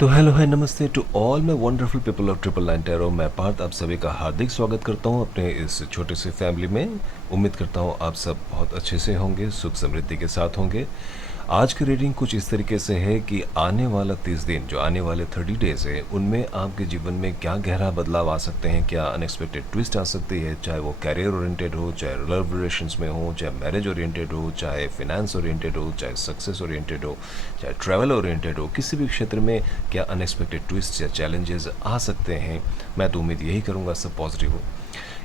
तो हेलो है, नमस्ते to all my wonderful people of triple nine tarot. मैं पार्थ आप सभी का हार्दिक स्वागत करता हूं अपने इस छोटे से फैमिली में। उम्मीद करता हूं आप सब बहुत अच्छे से होंगे, सुख समृद्धि के साथ होंगे। आज की रीडिंग कुछ इस तरीके से है कि आने वाला 30 दिन, जो आने वाले 30 डेज है, उनमें आपके जीवन में क्या गहरा बदलाव आ सकते हैं, क्या अनएक्सपेक्टेड ट्विस्ट आ सकती है, चाहे वो कैरियर ओरिएंटेड हो, चाहे लव रिलेशंस में हो, चाहे मैरिज ओरिएंटेड हो, चाहे फिनेंस ओरिएंटेड हो, चाहे सक्सेस ओरिएंटेड हो, चाहे ट्रैवल ओरिएंटेड हो। किसी भी क्षेत्र में क्या अनएक्सपेक्टेड ट्विस्ट या चैलेंजेस आ सकते हैं। मैं तो उम्मीद यही करूँगा सब पॉजिटिव हो।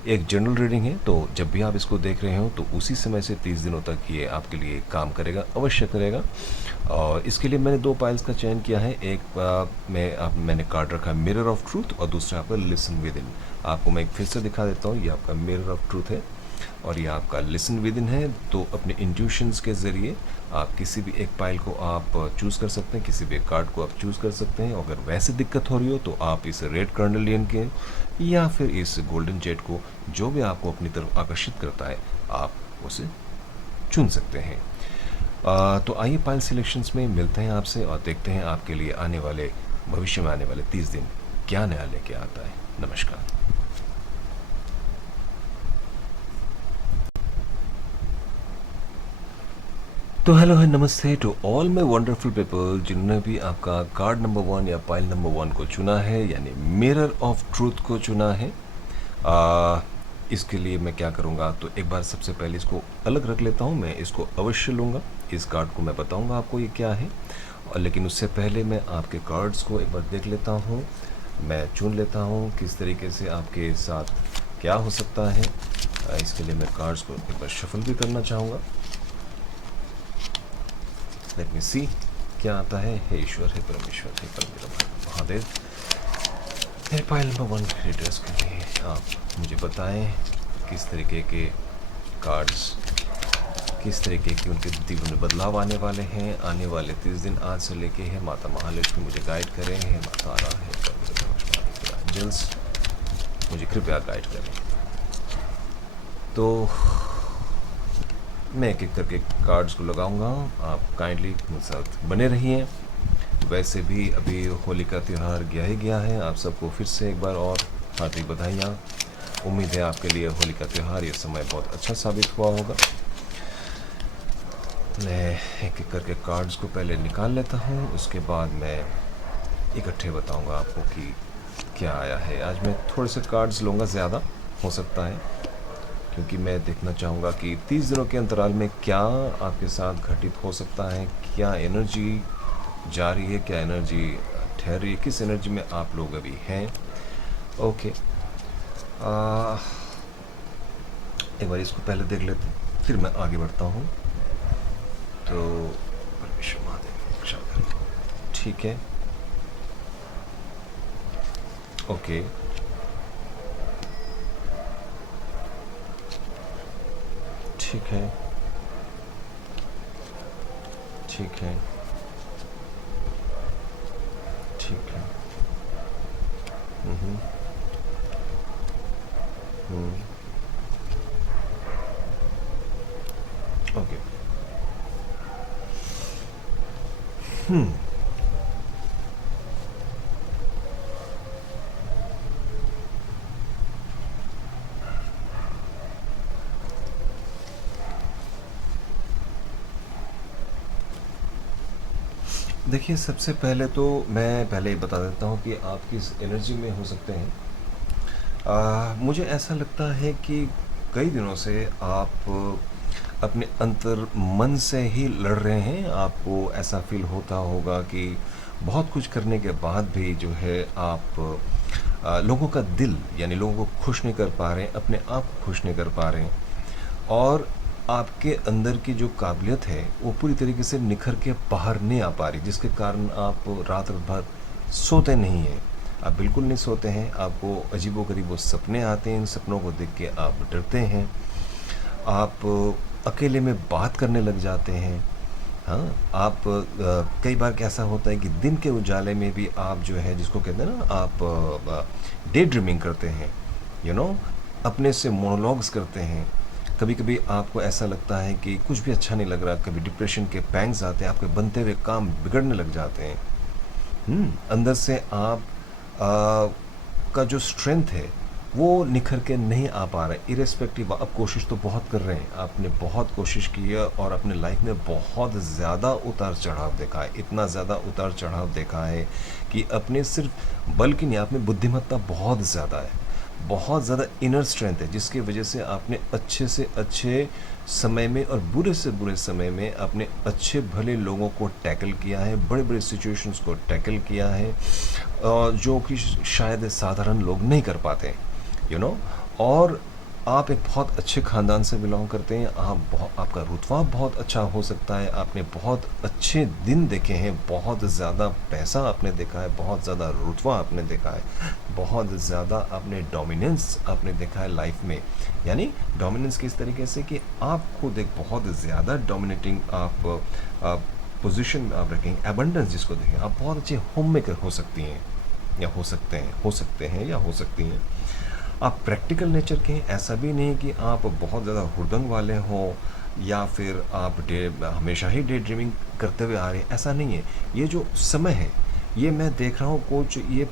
एक जनरल रीडिंग है, तो जब भी आप इसको देख रहे हो तो उसी समय से 30 दिनों तक ये आपके लिए काम करेगा, अवश्य करेगा। और इसके लिए मैंने दो पाइल्स का चयन किया है। एक मैंने कार्ड रखा है मिरर ऑफ ट्रूथ, और दूसरा आपका लिसन विद इन। आपको मैं एक फिर से दिखा देता हूँ। ये आपका मिरर ऑफ ट्रूथ है और ये आपका लिसन विद इन है। तो अपने इंट्यूशंस के ज़रिए आप किसी भी एक पाइल को आप चूज़ कर सकते हैं, किसी भी एक कार्ड को आप चूज़ कर सकते हैं। अगर वैसे दिक्कत हो रही हो तो आप इस रेड कार्नेलियन के या फिर इस गोल्डन जेट को, जो भी आपको अपनी तरफ आकर्षित करता है, आप उसे चुन सकते हैं। तो आइए पाइल सिलेक्शंस में मिलते हैं आपसे और देखते हैं आपके लिए आने वाले, भविष्य में आने वाले 30 दिन क्या नया लेके आता है। नमस्कार। तो हेलो है, नमस्ते to all my wonderful people जिन्होंने भी आपका कार्ड नंबर 1 या पाइल नंबर 1 को चुना है, यानी मिरर ऑफ ट्रूथ को चुना है। इसके लिए मैं क्या करूँगा, तो एक बार सबसे पहले इसको अलग रख लेता हूँ। मैं इसको अवश्य लूँगा, इस कार्ड को मैं बताऊँगा आपको ये क्या है। और लेकिन उससे पहले मैं आपके कार्ड्स को एक बार देख लेता हूँ। मैं चुन लेता हूँ किस तरीके से आपके साथ क्या हो सकता है। इसके लिए मैं कार्ड्स को एक बार शफल भी करना चाहूँगा। लेट मी सी क्या आता है। हे ईश्वर, हे परमेश्वर, हे परमेश्वर महादेव, मेरे पाइल नंबर 1 क्रिएटर्स के लिए आप मुझे बताएं किस तरीके के कार्ड्स, किस तरीके के उनके जीवन में बदलाव आने वाले हैं। आने वाले 30 दिन आज से लेके है। माता महालक्ष्मी मुझे गाइड करें, है माता तारा, है एंजल्स मुझे कृपया गाइड करें। तो मैं एक एक करके कार्ड्स को लगाऊंगा, आप काइंडली मेरे साथ बने रहिए। वैसे भी अभी होली का त्यौहार गया ही गया है। आप सबको फिर से एक बार और हार्दिक बधाइयाँ। उम्मीद है आपके लिए होली का त्यौहार ये समय बहुत अच्छा साबित हुआ होगा। मैं एक एक करके कार्ड्स को पहले निकाल लेता हूँ, उसके बाद मैं इकट्ठे बताऊँगा आपको कि क्या आया है। आज मैं थोड़े से कार्ड्स लूँगा, ज़्यादा हो सकता है, क्योंकि मैं देखना चाहूँगा कि 30 दिनों के अंतराल में क्या आपके साथ घटित हो सकता है, क्या एनर्जी जा रही है, क्या एनर्जी ठहर रही है, किस एनर्जी में आप लोग अभी हैं। ओके, एक बार इसको पहले देख लेते हैं, फिर मैं आगे बढ़ता हूँ। तो परमेश्वर महादेव रक्षा करें। ठीक है, ओके, ठीक है, ठीक है, ठीक है। हम्म, ओके। देखिए, सबसे पहले तो मैं पहले ही बता देता हूँ कि आप किस एनर्जी में हो सकते हैं। मुझे ऐसा लगता है कि कई दिनों से आप अपने अंतर मन से ही लड़ रहे हैं। आपको ऐसा फील होता होगा कि बहुत कुछ करने के बाद भी जो है आप लोगों का दिल, यानी लोगों को खुश नहीं कर पा रहे हैं, अपने आप को खुश नहीं कर पा रहे हैं। और आपके अंदर की जो काबिलियत है वो पूरी तरीके से निखर के बाहर नहीं आ पा रही, जिसके कारण आप रात भर सोते नहीं हैं। आप बिल्कुल नहीं सोते हैं। आपको अजीबोगरीब वो सपने आते हैं, इन सपनों को देख के आप डरते हैं। आप अकेले में बात करने लग जाते हैं। हाँ, आप कई बार कैसा होता है कि दिन के उजाले में भी आप जो है, जिसको कहते हैं ना, आप डे ड्रीमिंग करते हैं, अपने से मोनोलॉग्स करते हैं। कभी कभी आपको ऐसा लगता है कि कुछ भी अच्छा नहीं लग रहा। कभी डिप्रेशन के पैंग्स आते हैं, आपके बनते हुए काम बिगड़ने लग जाते हैं। अंदर से आप आ, का जो स्ट्रेंथ है वो निखर के नहीं आ पा रहा है इरेस्पेक्टिव। आप कोशिश तो बहुत कर रहे हैं, आपने बहुत कोशिश की है और अपने लाइफ में बहुत ज़्यादा उतार चढ़ाव देखा है, इतना ज़्यादा उतार चढ़ाव देखा है कि अपने सिर्फ बल्कि नहीं, आप में बुद्धिमत्ता बहुत ज़्यादा है, बहुत ज़्यादा इनर स्ट्रेंथ है, जिसकी वजह से आपने अच्छे से अच्छे समय में और बुरे से बुरे समय में अपने अच्छे भले लोगों को टैकल किया है, बड़े बड़े सिचुएशंस को टैकल किया है, जो कि शायद साधारण लोग नहीं कर पाते, और आप एक बहुत अच्छे ख़ानदान से बिलोंग करते हैं। आपका रुतबा बहुत अच्छा हो सकता है, आपने बहुत अच्छे दिन देखे हैं, बहुत ज़्यादा पैसा आपने देखा है, बहुत ज़्यादा रुतबा आपने देखा है, बहुत ज़्यादा आपने डोमिनेंस आपने देखा है लाइफ में। यानी डोमिनेंस किस तरीके से कि आप खुद एक बहुत ज़्यादा डोमिनेटिंग आप पोजीशन में आप रखेंगे, एबंडेंस जिसको देखें, आप बहुत अच्छे होम मेकर हो सकती हैं या हो सकते हैं, या हो सकती हैं। आप प्रैक्टिकल नेचर के हैं, ऐसा भी नहीं कि आप बहुत ज़्यादा हुड़दंग वाले हों या फिर आप हमेशा ही डे ड्रीमिंग करते हुए आ रहे हैं, ऐसा नहीं है। ये जो समय है, ये मैं देख रहा हूँ कुछ ये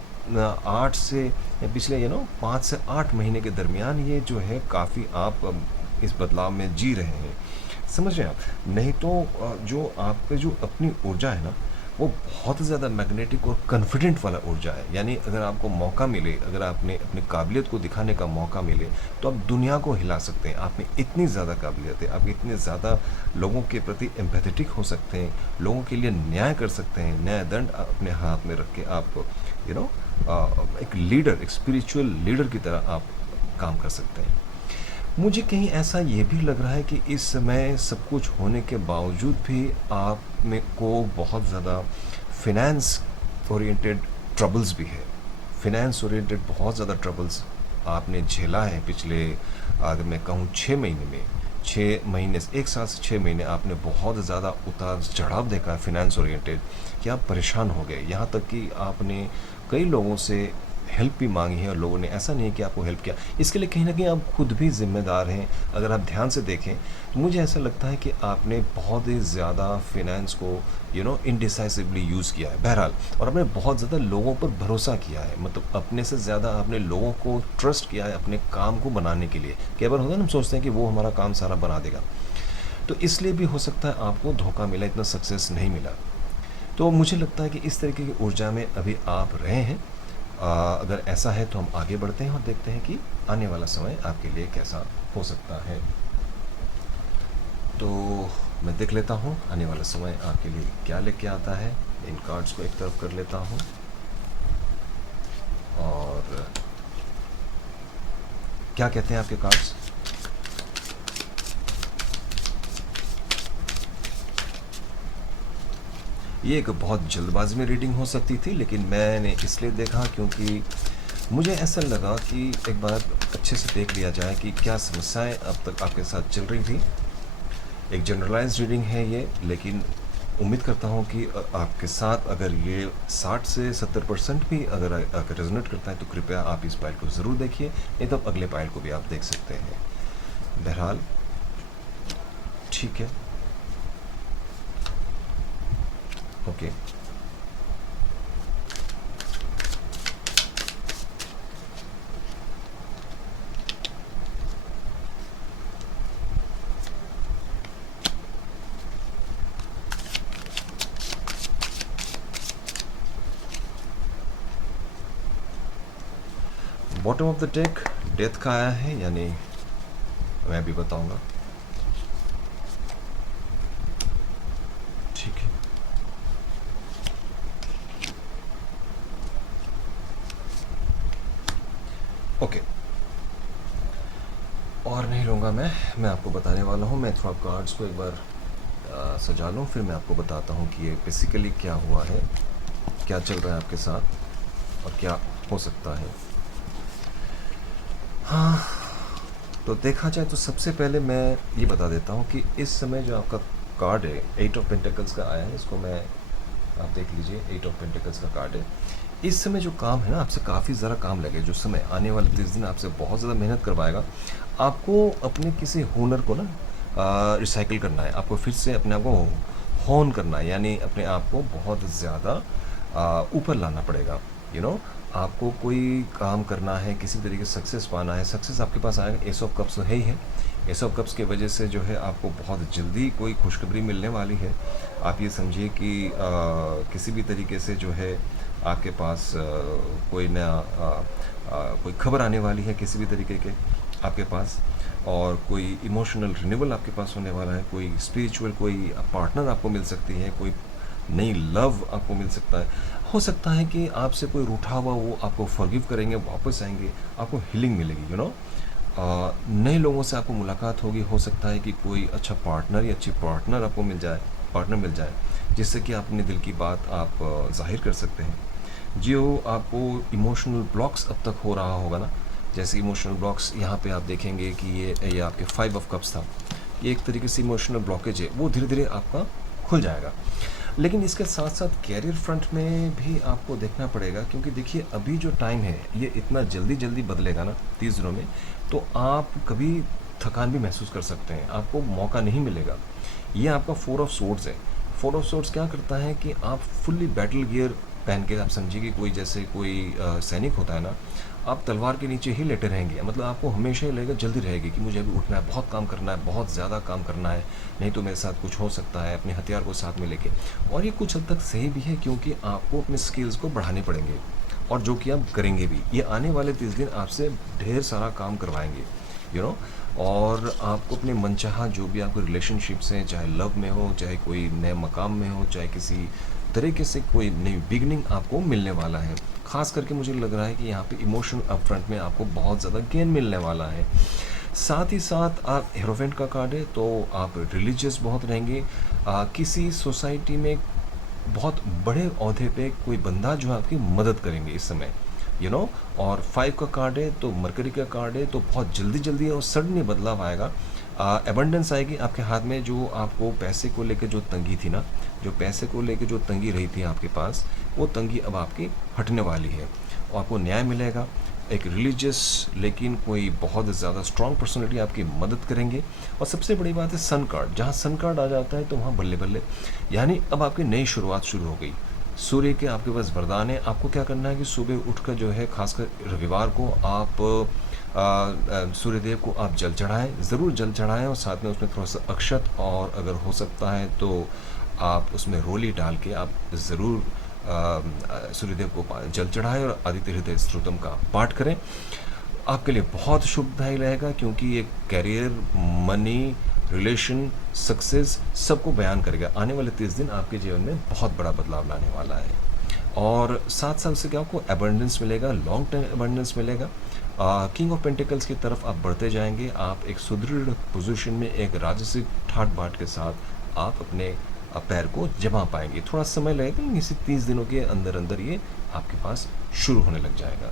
8 से या पिछले 5 से 8 महीने के दरमियान ये जो है काफ़ी आप इस बदलाव में जी रहे हैं, समझ रहे हैं आप? नहीं तो जो आप पे जो अपनी ऊर्जा है ना, वो बहुत ज़्यादा मैग्नेटिक और कॉन्फिडेंट वाला ऊर्जा है। यानी अगर आपको मौका मिले, अगर आपने अपनी काबिलियत को दिखाने का मौका मिले, तो आप दुनिया को हिला सकते हैं। आप में इतनी ज़्यादा काबिलियत है, आप इतने ज़्यादा लोगों के प्रति एम्पैथेटिक हो सकते हैं, लोगों के लिए न्याय कर सकते हैं, न्याय दंड अपने हाथ में रख के आप यू नो एक लीडर, एक स्पिरिचुअल लीडर की तरह आप काम कर सकते हैं। मुझे कहीं ऐसा ये भी लग रहा है कि इस समय सब कुछ होने के बावजूद भी आप में को बहुत ज़्यादा फिनेंस ओरिएंटेड ट्रबल्स भी है। फिनेंस ओरिएंटेड बहुत ज़्यादा ट्रबल्स आपने झेला है पिछले, अगर मैं कहूँ 6 महीने में, 6 महीने से 1 साल से 6 महीने आपने बहुत ज़्यादा उतार चढ़ाव देखा है फिनेंस ओरिएंटेड, कि आप परेशान हो गए। यहाँ तक कि आपने कई लोगों से हेल्प भी मांगी है और लोगों ने, ऐसा नहीं है कि आपको हेल्प किया। इसके लिए कहीं ना कहीं आप खुद भी ज़िम्मेदार हैं। अगर आप ध्यान से देखें तो मुझे ऐसा लगता है कि आपने बहुत ही ज़्यादा फिनेंस को इनडिसाइसिवली यूज़ किया है, बहरहाल, और आपने बहुत ज़्यादा लोगों पर भरोसा किया है, मतलब अपने से ज़्यादा आपने लोगों को ट्रस्ट किया है अपने काम को बनाने के लिए। कई बार होता है ना, हम सोचते हैं कि वो हमारा काम सारा बना देगा, तो इसलिए भी हो सकता है आपको धोखा मिला, इतना सक्सेस नहीं मिला। तो मुझे लगता है कि इस तरीके की ऊर्जा में अभी आप रहे हैं। अगर ऐसा है तो हम आगे बढ़ते हैं और देखते हैं कि आने वाला समय आपके लिए कैसा हो सकता है। तो मैं देख लेता हूँ आने वाला समय आपके लिए क्या लेके आता है। इन कार्ड्स को एक तरफ कर लेता हूँ और क्या कहते हैं आपके कार्ड्स। ये एक बहुत जल्दबाजी में रीडिंग हो सकती थी, लेकिन मैंने इसलिए देखा क्योंकि मुझे ऐसा लगा कि एक बार अच्छे से देख लिया जाए कि क्या समस्याएं अब तक आपके साथ चल रही थी। एक जनरलाइज्ड रीडिंग है ये, लेकिन उम्मीद करता हूँ कि आपके साथ अगर ये 60 से 70% भी अगर रेजोनेट करता है तो कृपया आप इस पाइल को ज़रूर देखिए, नहीं तो अगले पाइल को भी आप देख सकते हैं। बहरहाल ठीक है, okay. Bottom of the deck death का आया है, यानी मैं भी बताऊंगा, ठीक है। ओके, और नहीं लूँगा मैं आपको बताने वाला हूँ। मैं थोड़ा कार्ड्स को एक बार सजा लूँ, फिर मैं आपको बताता हूँ कि ये बेसिकली क्या हुआ है, क्या चल रहा है आपके साथ और क्या हो सकता है। हाँ, तो देखा जाए तो सबसे पहले मैं ये बता देता हूँ कि इस समय जो आपका कार्ड है 8 ऑफ पेंटिकल्स का आया है, इसको मैं, आप देख लीजिए, 8 ऑफ पेंटिकल्स का कार्ड है। इस समय जो काम है ना, आपसे काफ़ी ज़्यादा काम लगे, जो समय आने वाले 30 दिन आपसे बहुत ज़्यादा मेहनत करवाएगा। आपको अपने किसी हुनर को ना रिसाइकिल करना है, आपको फिर से अपने आप को होन करना है, यानी अपने आप को बहुत ज़्यादा ऊपर लाना पड़ेगा। यू नो आपको कोई काम करना है, किसी भी तरीके से सक्सेस पाना है, सक्सेस आपके पास आएगा। एस ऑफ कप्स तो है ही है। एस ऑफ कप्स की वजह से जो है आपको बहुत जल्दी कोई खुशखबरी मिलने वाली है। आप ये समझिए कि किसी भी तरीके से जो है आपके पास कोई नया कोई खबर आने वाली है किसी भी तरीके के आपके पास, और कोई इमोशनल रिन्यूअल आपके पास होने वाला है, कोई स्पिरिचुअल कोई पार्टनर आपको मिल सकती है, कोई नई लव आपको मिल सकता है। हो सकता है कि आपसे कोई रूठा हुआ वो आपको फॉरगिव करेंगे, वापस आएंगे, आपको हीलिंग मिलेगी। नए लोगों से आपको मुलाकात होगी। हो सकता है कि कोई अच्छा पार्टनर या अच्छी पार्टनर आपको मिल जाए, पार्टनर मिल जाए, जिससे कि आप अपने दिल की बात आप जाहिर कर सकते हैं। जो आपको इमोशनल ब्लॉक्स अब तक हो रहा होगा ना, जैसे इमोशनल ब्लॉक्स यहाँ पे आप देखेंगे कि ये आपके 5 ऑफ कप्स था, ये एक तरीके से इमोशनल ब्लॉकेज है, वो धीरे धीरे आपका खुल जाएगा। लेकिन इसके साथ साथ कैरियर फ्रंट में भी आपको देखना पड़ेगा, क्योंकि देखिए अभी जो टाइम है ये इतना जल्दी जल्दी बदलेगा ना 30 दिनों में, तो आप कभी थकान भी महसूस कर सकते हैं, आपको मौका नहीं मिलेगा। ये आपका 4 ऑफ सोर्ड्स है। 4 ऑफ सोर्ड्स क्या करता है कि आप फुल्ली बैटल गियर पहन के, आप समझिए कि कोई जैसे कोई सैनिक होता है ना, आप तलवार के नीचे ही लेटे रहेंगे। मतलब आपको हमेशा ही लगेगा, जल्दी रहेगी कि मुझे अभी उठना है, बहुत काम करना है, बहुत ज़्यादा काम करना है, नहीं तो मेरे साथ कुछ हो सकता है, अपने हथियार को साथ में लेके। और ये कुछ हद तक सही भी है, क्योंकि आपको अपने स्किल्स को बढ़ाने पड़ेंगे, और जो कि आप करेंगे भी। ये आने वाले 30 दिन आपसे ढेर सारा काम करवाएंगे। और आपको अपने मनचाहा जो भी आपके रिलेशनशिप्स हैं, चाहे लव में हो, चाहे कोई नए मकाम में हो, चाहे किसी तरीके से कोई नई बिगनिंग आपको मिलने वाला है। ख़ास करके मुझे लग रहा है कि यहाँ पे इमोशनल अपफ्रंट में आपको बहुत ज़्यादा गेन मिलने वाला है। साथ ही साथ आप हेरोफेंट का कार्ड है, तो आप रिलीजियस बहुत रहेंगे। किसी सोसाइटी में बहुत बड़े ओहदे पे कोई बंदा जो है आपकी मदद करेंगे इस समय। और 5 का कार्ड है, तो मरकरी का कार्ड है, तो बहुत जल्दी जल्दी और सडनली बदलाव आएगा। एबंडेंस आएगी आपके हाथ में। जो आपको पैसे को लेकर जो तंगी थी ना, जो पैसे को लेकर जो तंगी रही थी आपके पास, वो तंगी अब आपकी हटने वाली है, और आपको न्याय मिलेगा। एक रिलीजियस लेकिन कोई बहुत ज़्यादा स्ट्रॉन्ग पर्सनैलिटी आपकी मदद करेंगे। और सबसे बड़ी बात है सन कार्ड। जहाँ सन कार्ड आ जाता है तो वहाँ बल्ले बल्ले, यानी अब आपकी नई शुरुआत शुरू हो गई। सूर्य के आपके पास वरदान है। आपको क्या करना है कि सुबह उठकर जो है, खासकर रविवार को, आप सूर्यदेव को आप जल चढ़ाएं, ज़रूर जल चढ़ाएं, और साथ में उसमें थोड़ा सा अक्षत, और अगर हो सकता है तो आप उसमें रोली डाल के आप ज़रूर सूर्यदेव को जल चढ़ाएं, और आदित्य हृदय स्तोत्रम का पाठ करें। आपके लिए बहुत शुभदायी रहेगा, क्योंकि ये कैरियर, मनी, रिलेशन, सक्सेस सबको बयान करेगा। आने वाले 30 दिन आपके जीवन में बहुत बड़ा बदलाव लाने वाला है। और साथ साथ से क्या आपको एबंडेंस मिलेगा, लॉन्ग टर्म एबंडेंस मिलेगा। किंग ऑफ पेंटिकल्स की तरफ आप बढ़ते जाएंगे। आप एक सुदृढ़ पोजीशन में, एक राजसिक ठाट बाट के साथ आप अपने पैर को जमा पाएंगे। थोड़ा समय लगेगा, लेकिन इसी 30 दिनों के अंदर अंदर ये आपके पास शुरू होने लग जाएगा।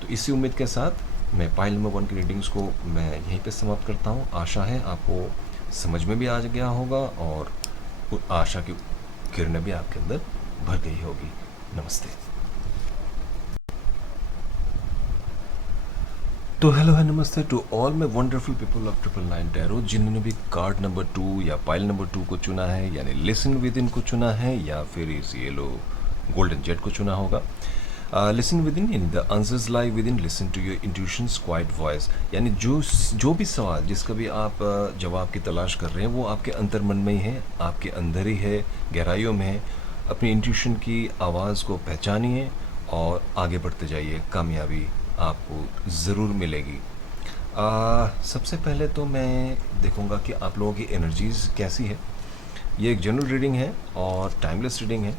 तो इसी उम्मीद के साथ मैं पाइल नंबर 1 की रीडिंग्स को मैं यहीं पे समाप्त करता हूँ। आशा है आपको समझ में भी आ गया होगा, और आशा की किरणें भी आपके अंदर भर गई होगी। नमस्ते। तो हेलो है, नमस्ते to all my wonderful people of 999 tarot, जिन्होंने भी कार्ड नंबर 2 या पाइल नंबर 2 को चुना है, यानी लिसन विद इन को चुना है, या फिर इस येलो गोल्डन जेट को चुना होगा। Listen within the answers lie within, listen to your intuition's quiet voice. यानी जो भी सवाल जिसका भी आप जवाब की तलाश कर रहे हैं, वो आपके अंतर मन में ही है, आपके अंदर ही है, गहराइयों में है। अपनी इंट्यूशन की आवाज़ को पहचानिए और आगे बढ़ते जाइए, कामयाबी आपको ज़रूर मिलेगी। सबसे पहले तो मैं देखूंगा कि आप लोगों की एनर्जीज़ कैसी है। ये एक जनरल रीडिंग है और टाइमलेस रीडिंग है,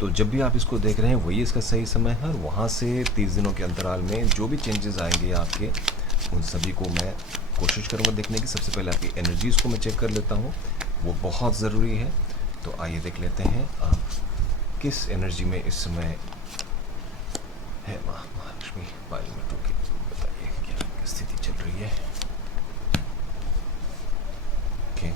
तो जब भी आप इसको देख रहे हैं वही इसका सही समय है। और वहाँ से 30 दिनों के अंतराल में जो भी चेंजेस आएंगे आपके, उन सभी को मैं कोशिश करूँगा देखने की। सबसे पहले आपकी एनर्जीज़ को मैं चेक कर लेता हूँ, वो बहुत ज़रूरी है। तो आइए देख लेते हैं आप किस एनर्जी में इस समय है। महालक्ष्मी पाइल में 2 की बताइए क्या स्थिति चल रही है। ओके,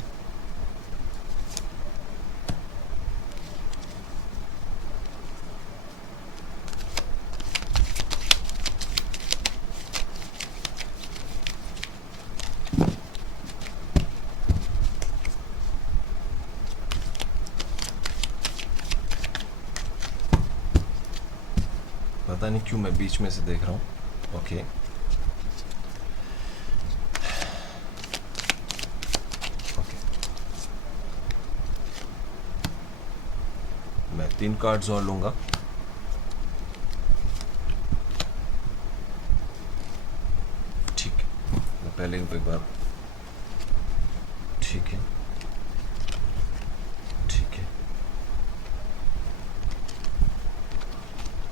पता नहीं क्यों मैं बीच में से देख रहा हूँ। ओके, ओके, मैं 3 कार्ड्स और लूँगा। ठीक है, मैं पहले इनको एक बार। ठीक है, ठीक है,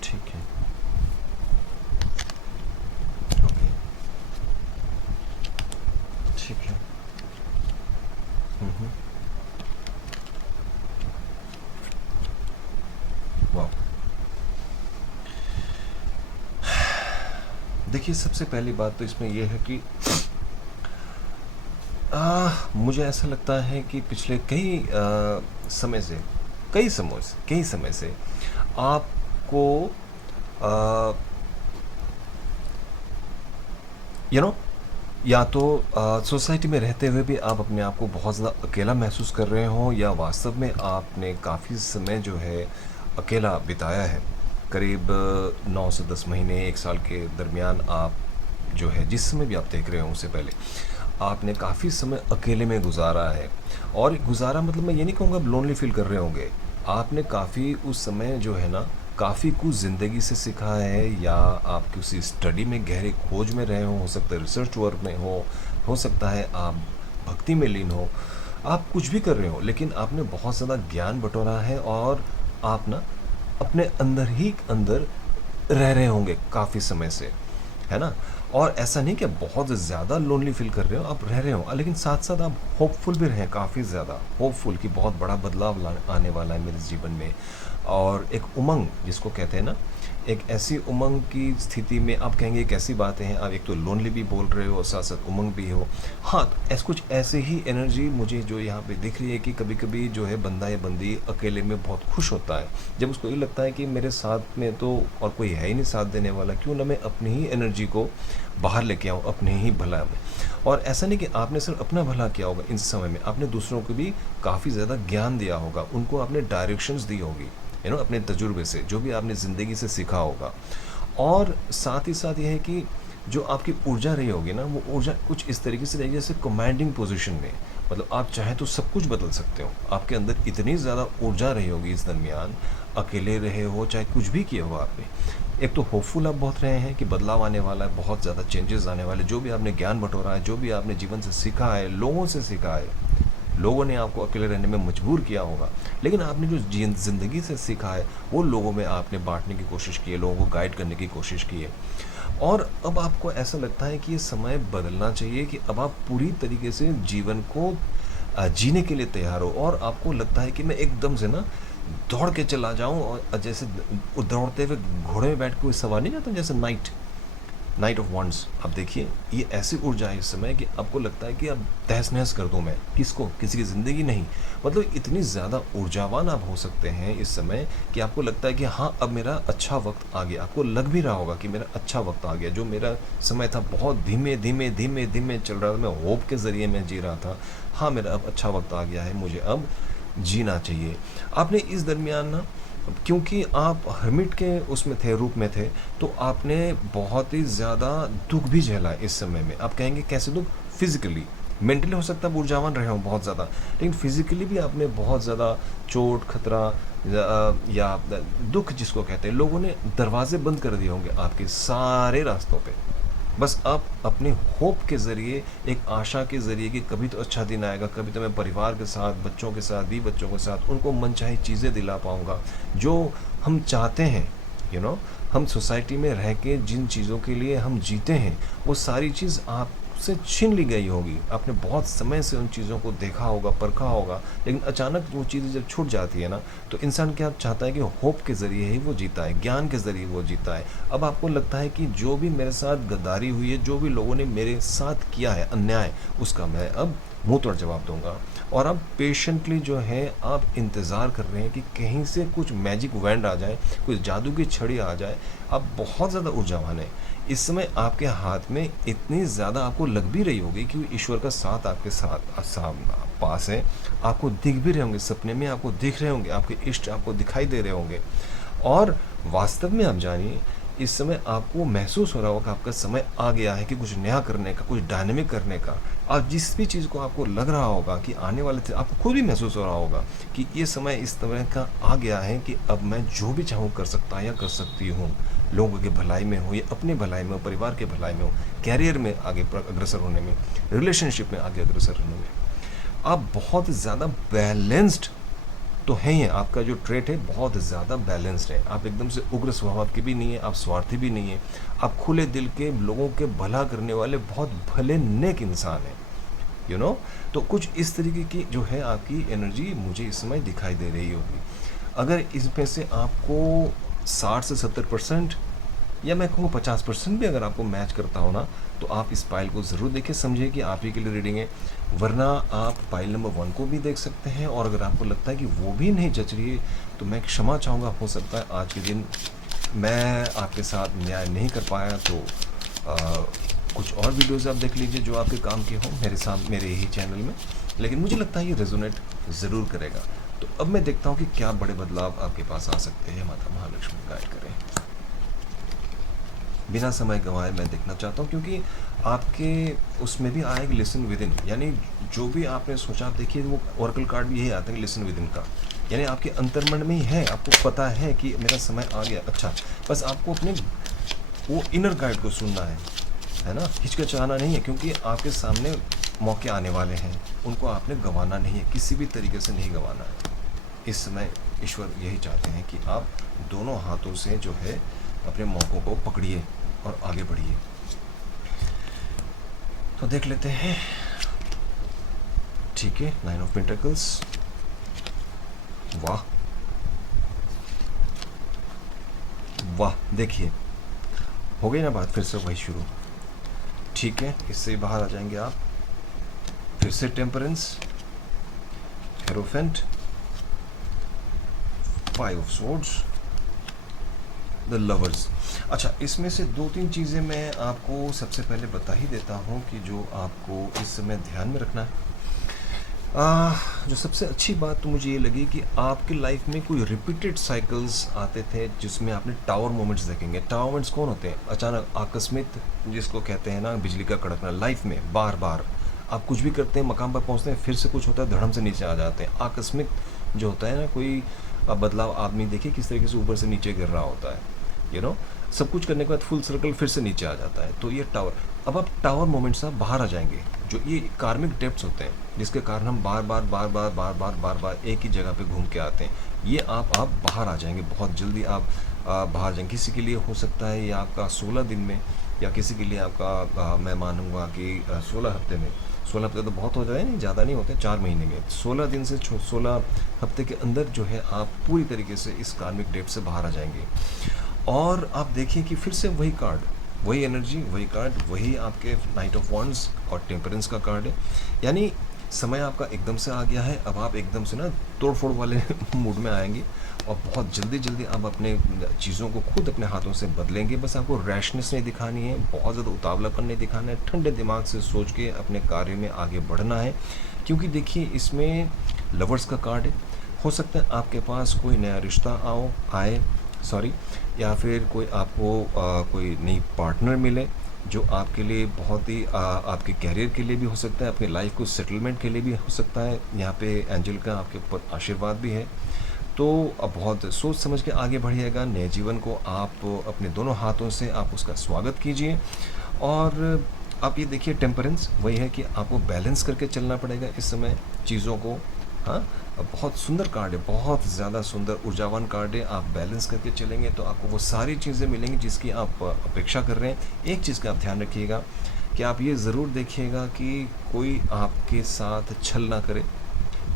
ठीक है, ओके, ठीक है। हम्म, वाह। देखिए, सबसे पहली बात तो इसमें यह है कि मुझे ऐसा लगता है कि पिछले समय से कई समय से आपको यू नो या तो सोसाइटी में रहते हुए भी आप अपने आप को बहुत ज़्यादा अकेला महसूस कर रहे हों, या वास्तव में आपने काफ़ी समय जो है अकेला बिताया है। करीब 9 से 10 महीने, 1 साल के दरमियान आप जो है, जिस समय भी आप देख रहे हो उससे पहले आपने काफ़ी समय अकेले में गुजारा है। और गुजारा मतलब मैं ये नहीं कहूँगा आप लोनली फील कर रहे होंगे। आपने काफ़ी उस समय जो है ना, काफ़ी कुछ ज़िंदगी से सीखा है, या आप किसी स्टडी में गहरे खोज में रहे हो सकता है रिसर्च वर्क में हो सकता है आप भक्ति में लीन हो, आप कुछ भी कर रहे हो, लेकिन आपने बहुत ज़्यादा ज्ञान बटोरा है, और आप ना अपने अंदर ही अंदर रह रहे होंगे काफ़ी समय से, है ना? और ऐसा नहीं कि आप बहुत ज़्यादा लोनली फील कर रहे हो, आप रह रहे हो, लेकिन साथ साथ आप होपफुल भी रहें, काफ़ी ज़्यादा होपफुल कि बहुत बड़ा बदलाव आने वाला है मेरे जीवन में। और एक उमंग जिसको कहते हैं ना, एक ऐसी उमंग की स्थिति में आप कहेंगे एक ऐसी बातें हैं, आप एक तो लोनली भी बोल रहे हो और साथ साथ उमंग भी हो। हाँ, तो ऐसे कुछ ऐसे ही एनर्जी मुझे जो यहाँ पे दिख रही है कि कभी कभी जो है बंदा या बंदी अकेले में बहुत खुश होता है, जब उसको ये लगता है कि मेरे साथ में तो और कोई है ही नहीं साथ देने वाला, क्यों ना मैं अपनी ही एनर्जी को बाहर लेके आऊँ अपने ही भला में। और ऐसा नहीं कि आपने सिर्फ अपना भला किया होगा, इस समय में आपने दूसरों को भी काफ़ी ज़्यादा ज्ञान दिया होगा, उनको आपने डायरेक्शंस दी होगी, अपने तजुर्बे से जो भी आपने ज़िंदगी से सीखा होगा। और साथ ही साथ ये है कि जो आपकी ऊर्जा रही होगी ना, वो ऊर्जा कुछ इस तरीके से रहेगी जैसे कमांडिंग पोजीशन में, मतलब आप चाहे तो सब कुछ बदल सकते हो। आपके अंदर इतनी ज़्यादा ऊर्जा रही होगी इस दरमियान, अकेले रहे हो चाहे कुछ भी किया हो आपने। एक तो होपफुल आप बहुत रहे हैं कि बदलाव आने वाला है, बहुत ज़्यादा चेंजेस आने वाले, जो भी आपने ज्ञान बटोरा है, जो भी आपने जीवन से सीखा है, लोगों से सीखा है, लोगों ने आपको अकेले रहने में मजबूर किया होगा, लेकिन आपने जो ज़िंदगी से सीखा है वो लोगों में आपने बांटने की कोशिश की है, लोगों को गाइड करने की कोशिश की है। और अब आपको ऐसा लगता है कि ये समय बदलना चाहिए, कि अब आप पूरी तरीके से जीवन को जीने के लिए तैयार हो, और आपको लगता है कि मैं एकदम से ना दौड़ के चला जाऊं, और जैसे दौड़ते हुए घोड़े में बैठ के कोई सवार नहीं जाता, जैसे नाइट ऑफ वंड्स। आप देखिए, ये ऐसी ऊर्जा है इस समय कि आपको लगता है कि अब तहस नहस कर दूं मैं, किसको, किसी की ज़िंदगी नहीं। मतलब इतनी ज़्यादा ऊर्जावान आप हो सकते हैं इस समय कि आपको लगता है कि हाँ, अब मेरा अच्छा वक्त आ गया। आपको लग भी रहा होगा कि मेरा अच्छा वक्त आ गया, जो मेरा समय था बहुत धीमे धीमे धीमे धीमे चल रहा था, मैं होप के ज़रिए मैं जी रहा था, हाँ मेरा अब अच्छा वक्त आ गया है, मुझे अब जीना चाहिए। आपने इस दरमियान ना, क्योंकि आप हर्मिट के उसमें थे, रूप में थे, तो आपने बहुत ही ज़्यादा दुख भी झेला इस समय में। आप कहेंगे कैसे दुख? फिजिकली, मेंटली हो सकता है ऊर्जावान रहे हो बहुत ज़्यादा, लेकिन फिजिकली भी आपने बहुत ज़्यादा चोट, खतरा या दुख जिसको कहते हैं, लोगों ने दरवाजे बंद कर दिए होंगे आपके सारे रास्तों पे। बस आप अपने होप के ज़रिए, एक आशा के ज़रिए कि कभी तो अच्छा दिन आएगा, कभी तो मैं परिवार के साथ, बच्चों के साथ, भी बच्चों के साथ उनको मनचाही चीज़ें दिला पाऊँगा जो हम चाहते हैं। हम सोसाइटी में रह के जिन चीज़ों के लिए हम जीते हैं, वो सारी चीज़ आपसे छीन ली गई होगी। आपने बहुत समय से उन चीज़ों को देखा होगा, परखा होगा, लेकिन अचानक वो चीज़ें जब छूट जाती है ना, तो इंसान क्या चाहता है कि होप के ज़रिए ही वो जीता है, ज्ञान के ज़रिए वो जीता है। अब आपको लगता है कि जो भी मेरे साथ गद्दारी हुई है, जो भी लोगों ने मेरे साथ किया है अन्याय, उसका मैं अब मुंह तोड़ जवाब दूंगा। और अब पेशेंटली जो है आप इंतज़ार कर रहे हैं कि कहीं से कुछ मैजिक वैंड आ जाए, कुछ जादू की छड़ी आ जाए। आप बहुत ज़्यादा ऊर्जावान है इस समय, आपके हाथ में इतनी ज़्यादा आपको लग भी रही होगी कि ईश्वर का साथ आपके पास है। आपको दिख भी रहे होंगे, सपने में आपको दिख रहे होंगे, आपके इष्ट आपको दिखाई दे रहे होंगे। और वास्तव में आप जानिए इस समय आपको महसूस हो रहा होगा कि आपका समय आ गया है कि कुछ नया करने का, कुछ डायनेमिक करने का। आप जिस भी चीज़ को आपको लग रहा होगा कि आने वाले थे, आपको खुद भी महसूस हो रहा होगा कि ये समय इस तरह का आ गया है कि अब मैं जो भी चाहूँ कर सकता या कर सकती हूँ। लोगों की भलाई में हो या अपनी भलाई में हो, परिवार के भलाई में हो, कैरियर में आगे अग्रसर होने में, रिलेशनशिप में आगे अग्रसर होने में। आप बहुत ज़्यादा बैलेंस्ड तो है ही, आपका जो ट्रेट है बहुत ज़्यादा बैलेंस्ड है। आप एकदम से उग्र स्वभाव के भी नहीं है, आप स्वार्थी भी नहीं है, आप खुले दिल के लोगों के भला करने वाले बहुत भले नेक इंसान हैं, यू नो। तो कुछ इस तरीके की जो है आपकी एनर्जी मुझे इस समय दिखाई दे रही होगी। अगर इसमें से आपको 60 से 70% या मैं कहूँगा 50% भी अगर आपको मैच करता हो ना, तो आप इस फाइल को ज़रूर देखिए, समझिए कि आप ही के लिए रीडिंग है। वरना आप फाइल नंबर 1 को भी देख सकते हैं, और अगर आपको लगता है कि वो भी नहीं जच रही है तो मैं क्षमा चाहूँगा, हो सकता है आज के दिन मैं आपके साथ न्याय नहीं कर पाया, तो कुछ और वीडियोज़ आप देख लीजिए जो आपके काम के हों मेरे ही चैनल में। लेकिन मुझे लगता है ये रेजोनेट ज़रूर करेगा। तो अब मैं देखता हूँ कि क्या बड़े बदलाव आपके पास आ सकते हैं। माता महालक्ष्मी गाइड करें। बिना समय गंवाए मैं देखना चाहता हूँ, क्योंकि आपके उसमें भी आएगा लिसन विद इन, यानी जो भी आपने सोचा। आप देखिए वो ओरेकल कार्ड भी यही आता है लिसन विद इन का, यानी आपके अंतर्मन में ही है, आपको पता है कि मेरा समय आ गया। अच्छा, बस आपको अपने वो इनर गाइड को सुनना है ना, हिचकिचाना नहीं है, क्योंकि आपके सामने मौके आने वाले हैं, उनको आपने गंवाना नहीं है, किसी भी तरीके से नहीं गंवाना है। इस समय ईश्वर यही चाहते हैं कि आप दोनों हाथों से जो है अपने मौक़ों को पकड़िए और आगे बढ़िए। तो देख लेते हैं। ठीक है, 9 ऑफ पेंटिकल्स। वाह वाह, देखिए हो गई ना बात, फिर से वही शुरू। ठीक है, इससे बाहर आ जाएंगे आप। फिर से temperance, hierophant, 5 of swords, the lovers. अच्छा, इसमें से 2-3 चीज़ें मैं आपको सबसे पहले बता ही देता हूँ कि जो आपको इस समय ध्यान में रखना है। जो सबसे अच्छी बात तो मुझे ये लगी कि आपकी लाइफ में कोई रिपीटेड साइकिल्स आते थे जिसमें आपने टावर मोमेंट्स देखेंगे। टावर मोमेंट्स कौन होते हैं? अचानक आकस्मिक, जिसको कहते हैं ना बिजली का कड़कना। लाइफ में बार बार आप कुछ भी करते हैं, मकाम पर पहुंचते हैं, फिर से कुछ होता है, धड़म से नीचे आ जाते हैं। आकस्मिक जो होता है ना, कोई बदलाव। आदमी देखिए किस तरीके से ऊपर से नीचे गिर रहा होता है, यू नो। सब कुछ करने के बाद फुल सर्कल फिर से नीचे आ जाता है। तो ये टावर, अब आप टावर मोमेंट से आप बाहर आ जाएंगे। जो ये कार्मिक डेप्थ्स होते हैं जिसके कारण हम बार बार एक ही जगह पे घूम के आते हैं, ये आप बाहर आ जाएंगे बहुत जल्दी। आप बाहर जाएंगे। किसी के लिए हो सकता है ये आपका 16 दिन में, या किसी के लिए आपका मैं मानूंगा कि 16 हफ्ते में। 16 हफ्ते तो बहुत हो जाए, नहीं ज़्यादा नहीं होते, 4 महीने में 16 दिन से 16 हफ्ते के अंदर जो है आप पूरी तरीके से इस कार्मिक डेप्थ से बाहर आ जाएंगे। और आप देखिए कि फिर से वही कार्ड, वही एनर्जी, वही कार्ड, वही आपके नाइट ऑफ वॉन्ड्स और टेम्परेंस का कार्ड है। यानी समय आपका एकदम से आ गया है। अब आप एकदम से ना तोड़ फोड़ वाले मूड में आएंगे, और बहुत जल्दी जल्दी आप अपने चीज़ों को खुद अपने हाथों से बदलेंगे। बस आपको रैशनेस नहीं दिखानी है, बहुत ज़्यादा उतावलापन नहीं दिखाना है, ठंडे दिमाग से सोच के अपने कार्य में आगे बढ़ना है। क्योंकि देखिए इसमें लवर्स का कार्ड है। हो सकता है आपके पास कोई नया रिश्ता आए, या फिर कोई आपको कोई नई पार्टनर मिले जो आपके लिए बहुत ही आपके कैरियर के लिए भी हो सकता है, अपनी लाइफ को सेटलमेंट के लिए भी हो सकता है। यहाँ पे एंजल का आपके ऊपर आशीर्वाद भी है। तो अब बहुत सोच समझ के आगे बढ़िएगा। नए जीवन को आप अपने दोनों हाथों से आप उसका स्वागत कीजिए। और आप ये देखिए टेम्परेंस वही है कि आपको बैलेंस करके चलना पड़ेगा इस समय चीज़ों को। हाँ, बहुत सुंदर कार्ड है, बहुत ज़्यादा सुंदर ऊर्जावान कार्ड है। आप बैलेंस करके चलेंगे तो आपको वो सारी चीज़ें मिलेंगी जिसकी आप अपेक्षा कर रहे हैं। एक चीज़ का आप ध्यान रखिएगा कि आप ये ज़रूर देखिएगा कि कोई आपके साथ छल ना करे,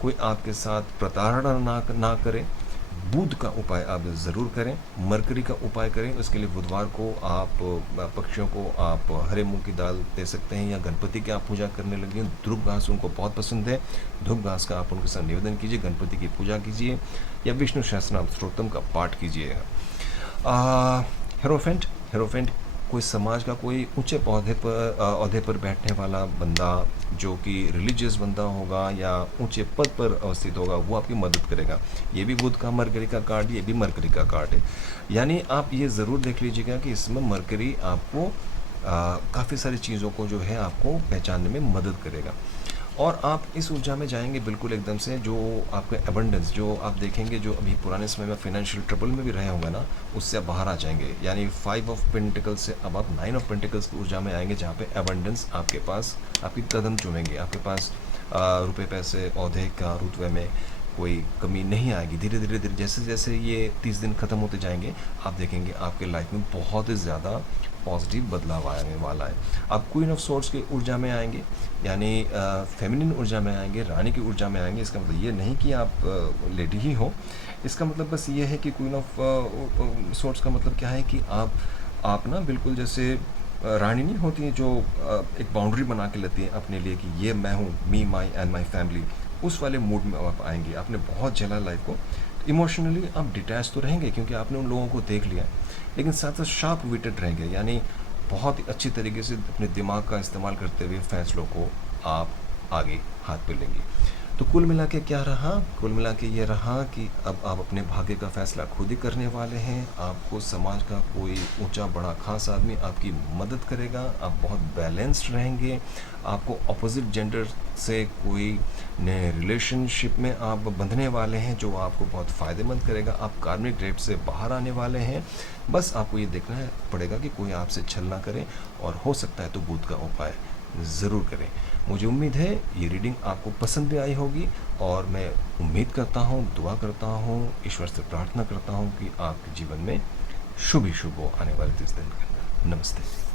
कोई आपके साथ प्रताड़ना ना करे। बुध का उपाय आप ज़रूर करें, मरकरी का उपाय करें। उसके लिए बुधवार को आप पक्षियों को आप हरे मूंग की दाल दे सकते हैं, या गणपति की आप पूजा करने लगे। ध्रुव घास उनको बहुत पसंद है, ध्रुव घास का आप उनके साथ निवेदन कीजिए, गणपति की पूजा कीजिए, या विष्णु सहस्त्रनाम स्तोत्रम का पाठ कीजिएगा। हेरोफेंट कोई समाज का कोई ऊँचे ओहदे पर बैठने वाला बंदा, जो कि रिलीजियस बंदा होगा या ऊँचे पद पर अवस्थित होगा, वो आपकी मदद करेगा। ये भी बुध का मरकरी का कार्ड, ये भी मरकरी का कार्ड है। यानी आप ये ज़रूर देख लीजिएगा कि इसमें मरकरी आपको काफ़ी सारी चीज़ों को जो है आपको पहचानने में मदद करेगा। और आप इस ऊर्जा में जाएंगे बिल्कुल एकदम से, जो आपका एबंडेंस, जो आप देखेंगे जो अभी पुराने समय में फाइनेंशियल ट्रबल में भी रहे होंगे ना, उससे आप बाहर आ जाएंगे। यानी 5 ऑफ पेंटिकल्स से अब आप 9 ऑफ पेंटिकल्स की ऊर्जा में आएंगे, जहाँ पे एबंडेंस आपके पास, आपकी कदम चूमेंगे, आपके पास रुपए पैसे ओहदे का रुतबे में कोई कमी नहीं आएगी। धीरे धीरे धीरे जैसे जैसे ये 30 दिन ख़त्म होते जाएंगे, आप देखेंगे आपके लाइफ में बहुत ही ज़्यादा पॉजिटिव बदलाव आने वाला है। आप क्वीन ऑफ सोर्ड्स की ऊर्जा में आएंगे, यानी फेमिनिन ऊर्जा में आएंगे, रानी की ऊर्जा में आएंगे। इसका मतलब ये नहीं कि आप लेडी ही हो, इसका मतलब बस ये है कि क्वीन ऑफ सोर्ड्स का मतलब क्या है कि आप ना बिल्कुल जैसे रानी नहीं होती है जो एक बाउंड्री बना के लेती है अपने लिए कि ये मैं हूँ, मी माई एंड माई फैमिली, उस वाले मूड में आप आएंगे। आपने बहुत झेला लाइफ को, इमोशनली आप डिटैच तो रहेंगे क्योंकि आपने उन लोगों को देख लिया, लेकिन साथ साथ शार्प विटेड रहेंगे, यानी बहुत ही अच्छी तरीके से अपने दिमाग का इस्तेमाल करते हुए फैसलों को आप आगे हाथ पे लेंगे। तो कुल मिला के क्या रहा? कुल मिला के ये रहा कि अब आप अपने भाग्य का फैसला खुद ही करने वाले हैं। आपको समाज का कोई ऊंचा बड़ा खास आदमी आपकी मदद करेगा, आप बहुत बैलेंस्ड रहेंगे। आपको अपोजिट जेंडर से कोई नए रिलेशनशिप में आप बंधने वाले हैं जो आपको बहुत फ़ायदेमंद करेगा। आप कार्मिक रेट से बाहर आने वाले हैं। बस आपको ये देखना है पड़ेगा कि कोई आपसे छल ना करे, और हो सकता है तो बुध का उपाय ज़रूर करें। मुझे उम्मीद है ये रीडिंग आपको पसंद भी आई होगी, और मैं उम्मीद करता हूँ, दुआ करता हूँ, ईश्वर से प्रार्थना करता हूँ कि आपके जीवन में शुभ ही शुभ हो आने वाले 30 दिन के अंदर। नमस्ते।